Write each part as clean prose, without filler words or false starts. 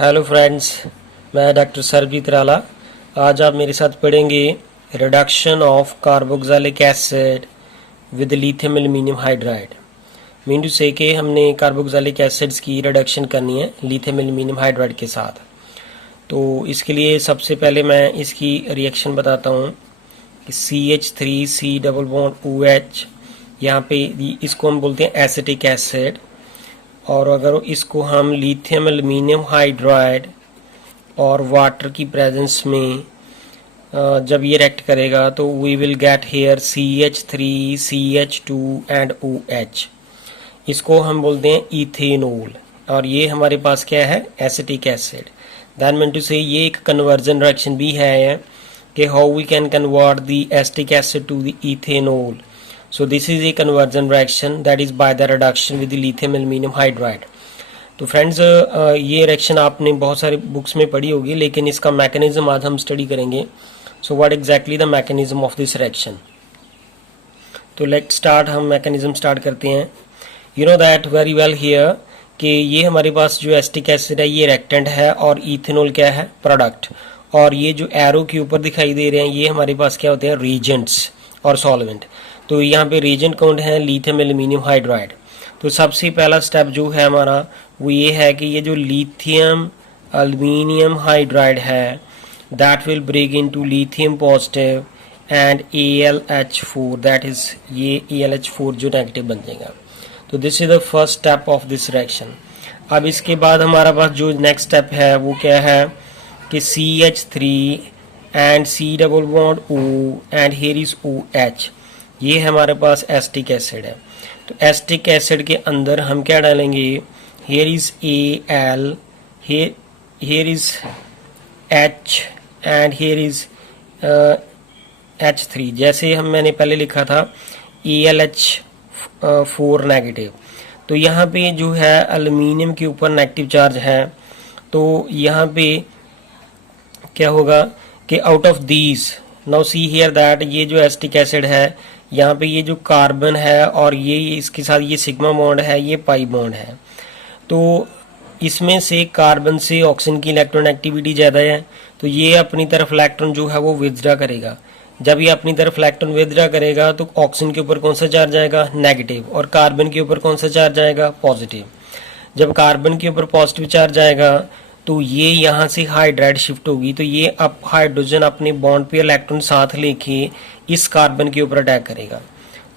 Hello friends, मैं doctor Sarabjit Rala. आज आप मेरे साथ पढ़ेंगे reduction of carboxylic acid with lithium aluminium hydride. Mean to say कि हमने कार्बोक्सिलिक एसिड्स की रिडक्शन करनी है लिथियम एल्यूमिनियम हाइड्राइड के साथ। तो इसके लिए सबसे पहले मैं इसकी रिएक्शन बताता हूँ कि CH3C डबल बॉन्ड OH, यहाँ पे इसको हम बोलते हैं एसिटिक एसिड। और अगर इसको हम लिथियम एल्यूमिनियम हाइड्राइड और वाटर की प्रेजेंस में जब ये रिएक्ट करेगा तो we will get here CH3 CH2 and OH। इसको हम बोलते हैं इथेनॉल और ये हमारे पास क्या है, acetic acid. That mean to say ये एक कन्वर्जन रिएक्शन भी है कि how we can convert the acetic acid to the ethanol. So this is a conversion reaction that is by the reduction with the lithium aluminum hydride। तो friends ये reaction आपने बहुत सारे बुक्स में पढ़ी होगी, लेकिन इसका मैकेनिज्म आज हम स्टडी करेंगे। So what exactly the mechanism of this reaction. तो लेट स्टार्ट, हम मैकेनिज्म स्टार्ट करते हैं। You know that very well here कि ये हमारे पास जो एसिटिक एसिड है ये रिएक्टेंट है और इथेनॉल क्या है, प्रोडक्ट। और ये जो एरो के ऊपर दिखाई दे रहे हैं ये हमारे पास क्या होते हैं, रिएजेंट्स और सॉल्वेंट। तो यहाँ पे रिएजेंट कौन है, लिथियम एल्यूमिनियम हाइड्राइड। तो सबसे पहला स्टेप जो है हमारा वो ये है कि ये जो लिथियम एल्यूमिनियम हाइड्राइड है that will break into lithium positive and AlH4, that is ये AlH4 जो नेगेटिव बन जाएगा। तो this is the first step of this reaction. अब इसके बाद हमारा पास जो नेक्स्ट स्टेप है वो क्या है कि CH3 and C double bond O and here is OH, ये हमारे पास एसिटिक एसिड है। तो एसिटिक एसिड के अंदर हम क्या डालेंगे, here is Al, here is H and here is H3। जैसे मैंने पहले लिखा था AlH4 नेगेटिव। तो यहाँ पे जो है एल्यूमिनियम के ऊपर नेगेटिव चार्ज है, तो यहाँ पे क्या होगा कि out of these now see here that ये जो एसिटिक एसिड है यहाँ पे ये जो कार्बन है और ये इसके साथ ये सिग्मा बॉन्ड है, ये पाई बॉन्ड है। तो इसमें से कार्बन से ऑक्सीजन की इलेक्ट्रॉन एक्टिविटी ज़्यादा है, तो ये अपनी तरफ इलेक्ट्रॉन जो है वो विथड्रा करेगा। जब ये अपनी तरफ इलेक्ट्रॉन विथड्रा करेगा तो ऑक्सीजन के ऊपर कौन सा चार्ज आएगा, नेगेटिव, और कार्बन के ऊपर कौन सा चार्ज आएगा, पॉजिटिव। जब कार्बन के ऊपर पॉजिटिव चार्ज आएगा तो ये यहाँ से हाइड्राइड शिफ्ट होगी, तो ये अब हाइड्रोजन अपने बॉन्ड पे इलेक्ट्रॉन साथ लेके इस कार्बन के ऊपर अटैक करेगा।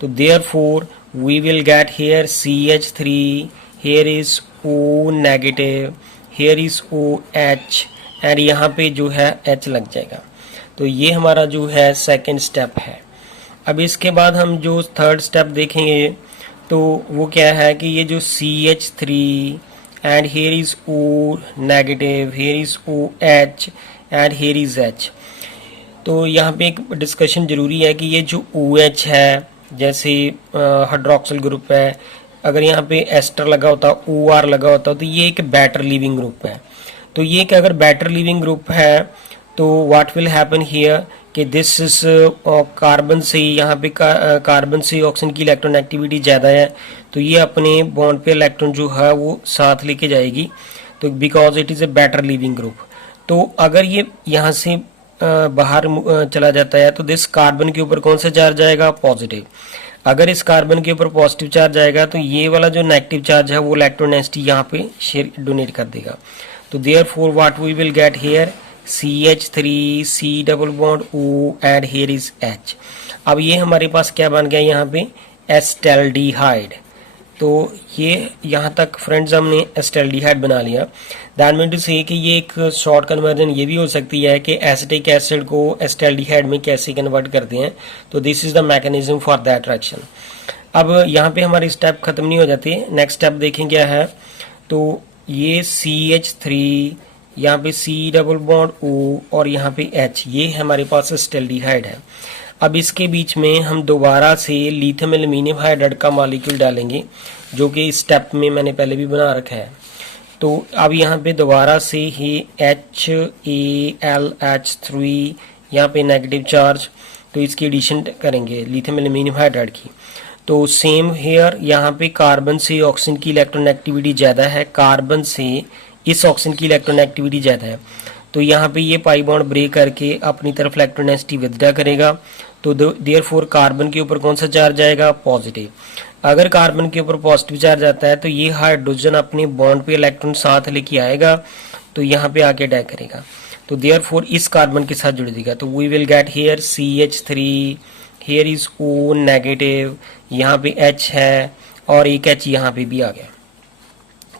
तो therefore we will get here CH3, here is O negative, here is OH and यहाँ पे जो है H लग जाएगा। तो ये हमारा जो है सेकेंड स्टेप है। अब इसके बाद हम जो थर्ड स्टेप देखेंगे तो वो क्या है कि ये जो CH3 and here is O negative, here is OH and here is H। तो यहाँ पे एक डिस्कशन जरूरी है कि ये जो OH है, जैसे हाइड्रोक्सिल ग्रुप है, अगर यहाँ पे एस्टर लगा होता, OR लगा होता तो ये एक बेटर लिविंग ग्रुप है। तो ये कि अगर बेटर लिविंग ग्रुप है तो व्हाट विल हैपन हियर कि दिस इज कार्बन से, यहाँ पे कार्बन से ऑक्सीजन की इलेक्ट्रॉन एक्टिविटी ज़्यादा है, तो ये अपने बॉन्ड पे इलेक्ट्रॉन जो है वो साथ लेके जाएगी, तो because it is a better leaving group. तो अगर ये यहाँ से बाहर चला जाता है तो दिस कार्बन के ऊपर कौन सा चार्ज आएगा, पॉजिटिव। अगर इस कार्बन के ऊपर पॉजिटिव चार्ज आएगा तो ये वाला जो नेगेटिव चार्ज है वो इलेक्ट्रॉन डेंसिटी यहाँ पे शेयर डोनेट कर देगा। तो therefore what we will get here CH3 C double bond O and here is H। अब ये हमारे पास क्या बन गया, यहाँ पे एस्टेल्डिहाइड। तो ये यहाँ तक फ्रेंड्स हमने एस्टेल्डिहाइड बना लिया। दैट मीन टू से कि ये एक शॉर्ट कन्वर्जन ये भी हो सकती है कि एसिटिक एसिड को एस्टेल्डिहाइड में कैसे कन्वर्ट करते हैं। तो this is the mechanism for that reaction. अब यहाँ पे हमारी स्टेप खत्म नहीं हो जाती, नेक्स्ट स्टेप देखें क्या है। तो ये CH3, यहाँ पे C डबल बॉन्ड O और यहाँ पे H, ये हमारे पास एस्टेल्डिहाइड है। अब इसके बीच में हम दोबारा से लिथियम एल्यूमिनियम हाइड्राइड का मॉलिक्यूल डालेंगे, जो कि इस स्टेप में मैंने पहले भी बना रखा है। तो अब यहाँ पे दोबारा से ही HAlH3, यहाँ पे नेगेटिव चार्ज, तो इसकी एडिशन करेंगे लिथियम एल्यूमिनियम हाइड्राइड की। तो सेम हेयर यहाँ पे कार्बन से ऑक्सीजन की इलेक्ट्रॉन एक्टिविटी ज़्यादा है, कार्बन से इस ऑक्सीजन की इलेक्ट्रोनेगेटिविटी ज़्यादा है, तो यहाँ पे ये पाई बॉन्ड ब्रेक करके अपनी तरफ इलेक्ट्रोनेगेटिविटी विथड्रा करेगा। तो देयरफॉर कार्बन के ऊपर कौन सा चार्ज आएगा? पॉजिटिव। अगर कार्बन के ऊपर पॉजिटिव चार्ज आता है तो ये हाइड्रोजन अपने बॉन्ड पे इलेक्ट्रॉन साथ लेके आएगा, तो यहाँ पे आके अटैक करेगा, तो देयरफॉर इस कार्बन के साथ जुड़ जाएगा। तो we will get here CH3, here is O negative, यहाँ पे H है और एक H यहाँ पे भी आ गया।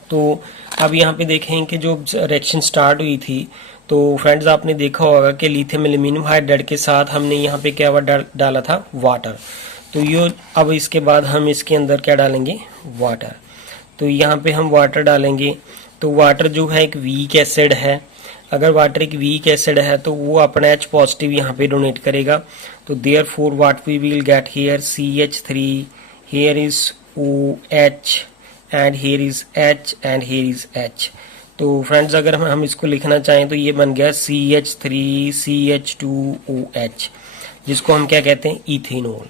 तो अब यहाँ पे देखें कि जो रिएक्शन स्टार्ट हुई थी, तो फ्रेंड्स आपने देखा होगा कि लिथियम एल्यूमिनियम हाइड्राइड के साथ हमने यहाँ पे क्या डाला था? वाटर। तो ये अब इसके बाद हम इसके अंदर क्या डालेंगे? वाटर। तो यहाँ पे हम वाटर डालेंगे, तो वाटर जो है एक वीक एसिड है। अगर वाटर एक वीक एसिड है तो वो अपना H पॉजिटिव यहाँ पे डोनेट करेगा, तो therefore what we will get here CH3, here is OH and here is H and here is H। तो फ्रेंड्स अगर हम इसको लिखना चाहें तो ये बन गया CH3 CH2OH, जिसको हम क्या कहते हैं? इथेनॉल।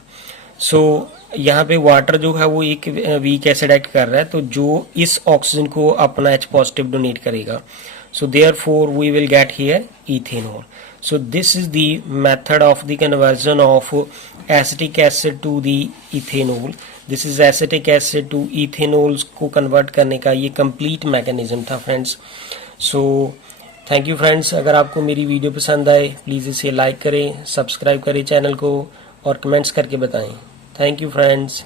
सो यहाँ पे वाटर जो है वो एक वीक एसिड एक्ट कर रहा है, तो जो इस ऑक्सीजन को अपना H पॉजिटिव डोनेट करेगा, so therefore we will get here ethanol. So this is the method of the conversion of acetic acid to the ethanol. This is acetic acid to ethanol को convert करने का ये complete mechanism था friends. So thank you friends. अगर आपको मेरी video पसंद आए प्लीज़ इसे लाइक करें, सब्सक्राइब करें चैनल को और कमेंट्स करके बताएं। Thank you friends.